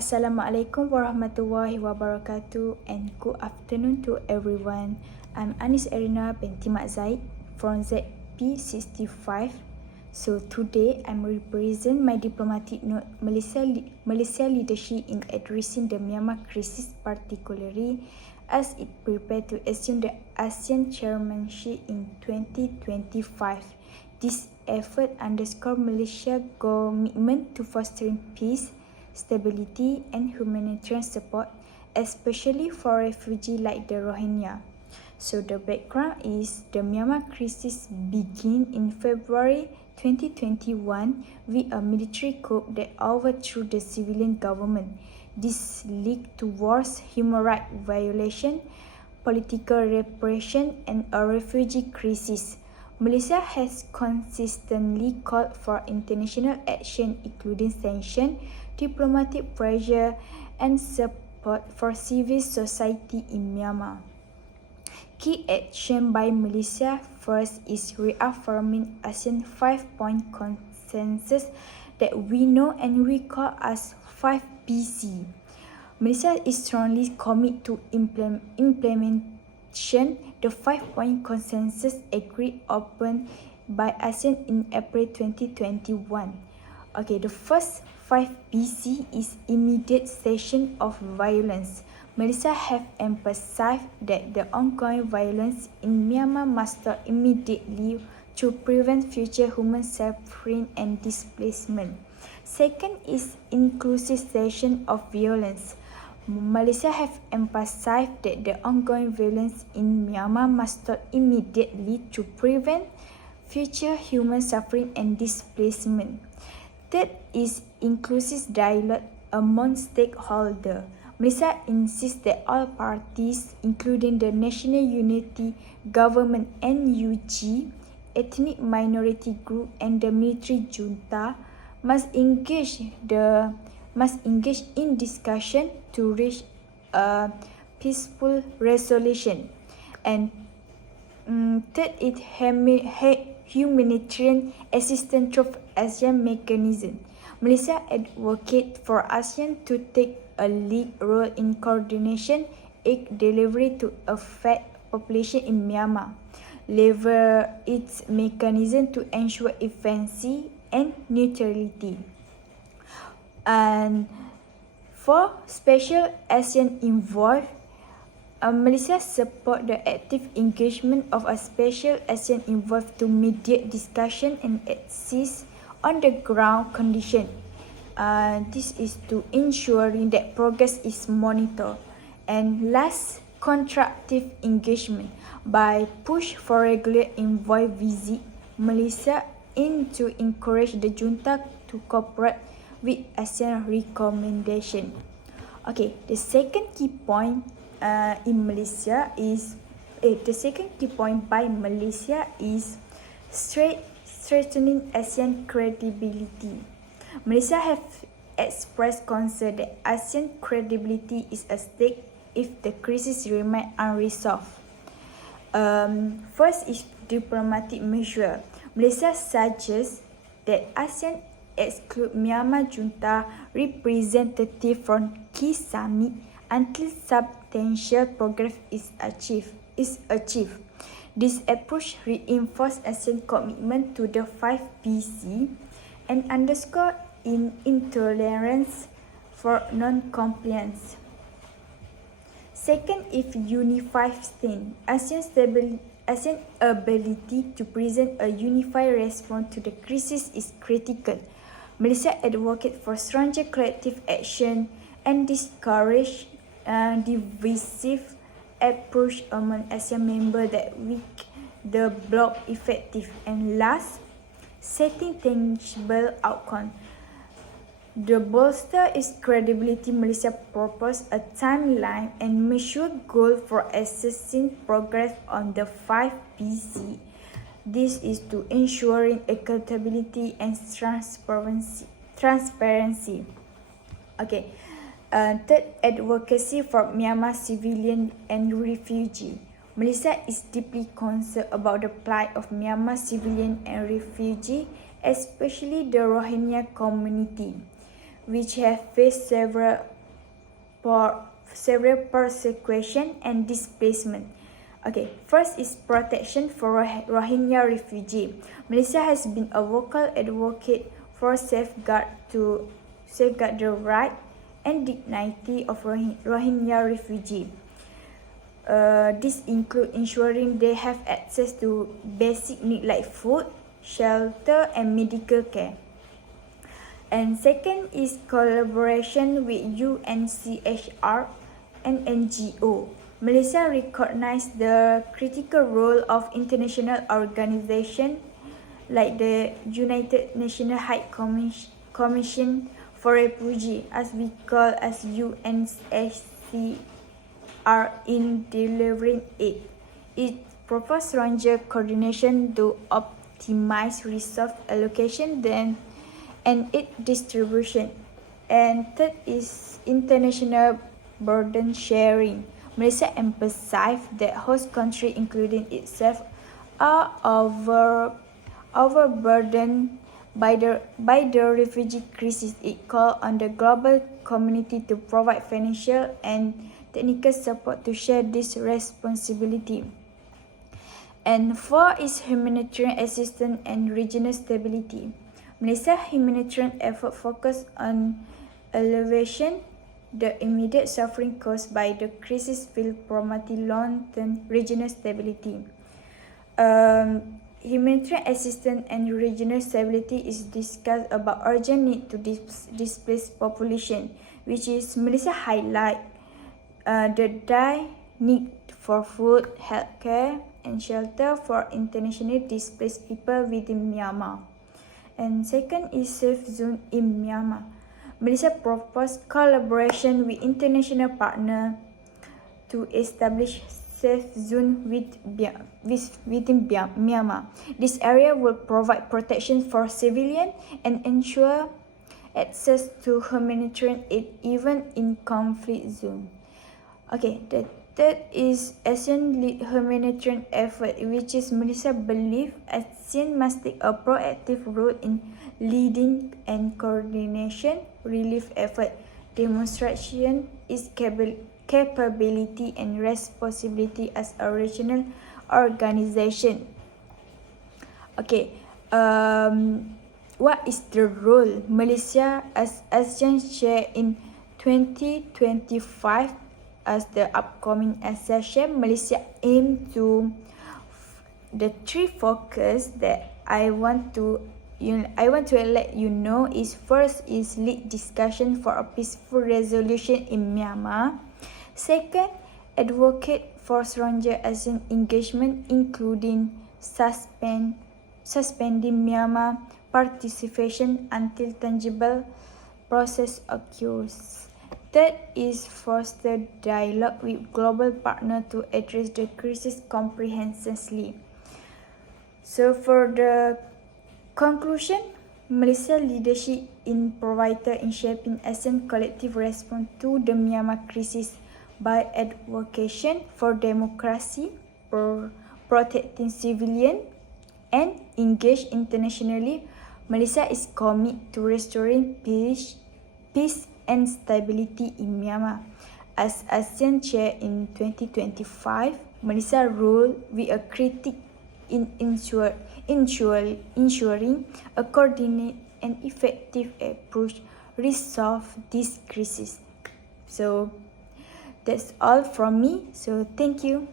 Assalamualaikum warahmatullahi wabarakatuh and good afternoon to everyone. I'm Anis Erina binti Mak Zaid from ZP65. So today I'm represent my diplomatic note Malaysia leadership in addressing the Myanmar crisis, particularly as it prepare to assume the ASEAN chairmanship in 2025. This effort underscores Malaysia's commitment to fostering peace, stability and humanitarian support, especially for refugees like the Rohingya. So the background is the Myanmar crisis began in February 2021 with a military coup that overthrew the civilian government. This led to wars, human rights violation, political repression and a refugee crisis. Malaysia has consistently called for international action including sanctions, diplomatic pressure and support for civil society in Myanmar. Key action by Malaysia first is reaffirming ASEAN 5-point consensus that we know and we call as 5PC. Malaysia is strongly committed to implementation the 5-point consensus agreed upon by ASEAN in April 2021. Okay, the first 5PC is immediate cessation of violence. Malaysia have emphasized that the ongoing violence in Myanmar must stop immediately to prevent future human suffering and displacement. Second is inclusive cessation of violence. Malaysia have emphasized that the ongoing violence in Myanmar must stop immediately to prevent future human suffering and displacement. Third is inclusive dialogue among stakeholders. Malaysia insists that all parties, including the National Unity Government NUG, ethnic minority group and the military junta, must engage in discussion to reach a peaceful resolution. And third is humanitarian assistance through ASEAN mechanism. Malaysia advocates for ASEAN to take a lead role in coordination aid delivery to affect population in Myanmar, leverage its mechanism to ensure efficiency and neutrality. And for special ASEAN involved, Malaysia support the active engagement of a special ASEAN involved to mediate discussion and assist on the ground condition. This is to ensuring that progress is monitored. And last, constructive engagement by push for regular envoy visit Malaysia aim to encourage the junta to cooperate with ASEAN recommendation. Okay, the second key point in Malaysia is the second key point by Malaysia is strengthening ASEAN credibility. Malaysia have expressed concern that ASEAN credibility is at stake if the crisis remains unresolved. First is diplomatic measure. Malaysia suggests that ASEAN exclude Myanmar junta representative from key summit until substantial progress is achieved. This approach reinforces ASEAN commitment to the 5PC and underscore intolerance for non-compliance. Second, if unified stand, ASEAN ability to present a unified response to the crisis is critical. Malaysia advocates for stronger collective action and discourage divisive approach among ASEAN members that weaken the bloc effective. And last, setting tangible outcome. The bolster its credibility, Malaysia proposed a timeline and measured goal for assessing progress on the 5PC. This is to ensuring accountability and transparency. Okay. Third, advocacy for Myanmar civilian and refugee. Malaysia is deeply concerned about the plight of Myanmar civilian and refugee, especially the Rohingya community. which have faced several persecution and displacement. Okay, first is protection for Rohingya refugee. Malaysia has been a vocal advocate for safeguard the right and dignity of Rohingya refugee. This include ensuring they have access to basic needs like food, shelter, and medical care. And second is collaboration with UNCHR and NGO. Malaysia recognizes the critical role of international organizations like the United Nations High Commission for Refugees, as we call as UNHCR, in delivering aid. It provides stronger coordination to optimize resource allocation and aid distribution. And third is international burden sharing. Malaysia emphasizes that host countries, including itself, are overburdened by the refugee crisis. It calls on the global community to provide financial and technical support to share this responsibility. And four is humanitarian assistance and regional stability. Malaysia's humanitarian effort focus on alleviation the immediate suffering caused by the crisis while promoting long-term regional stability. Humanitarian assistance and regional stability is discussed about urgent need to displaced population, which is Malaysia highlight the dire need for food, healthcare, and shelter for internationally displaced people within Myanmar. And second is safe zone in Myanmar. Malaysia proposed collaboration with international partners to establish safe zone within Myanmar. This area will provide protection for civilians and ensure access to humanitarian aid even in conflict zone. Okay, the third is ASEAN lead humanitarian effort, which is Malaysia believe ASEAN must take a proactive role in leading and coordination relief effort, demonstration its capability and responsibility as a regional organization. Okay, what is the role Malaysia as ASEAN share in 2025 as the upcoming session? Malaysia aim to the three focus that I want to let you know is first is lead discussion for a peaceful resolution in Myanmar. Second, advocate for stronger ASEAN engagement, including suspending Myanmar participation until tangible process occurs. Third is foster dialogue with global partners to address the crisis comprehensively. So for the conclusion, Malaysia leadership in vital in shaping ASEAN collective response to the Myanmar crisis by advocacy for democracy, protecting civilians, and engage internationally. Malaysia is committed to restoring peace and stability in Myanmar. As ASEAN chair in 2025, Malaysia role will a critic in ensuring a coordinated and effective approach resolve this crisis. So that's all from me. So thank you.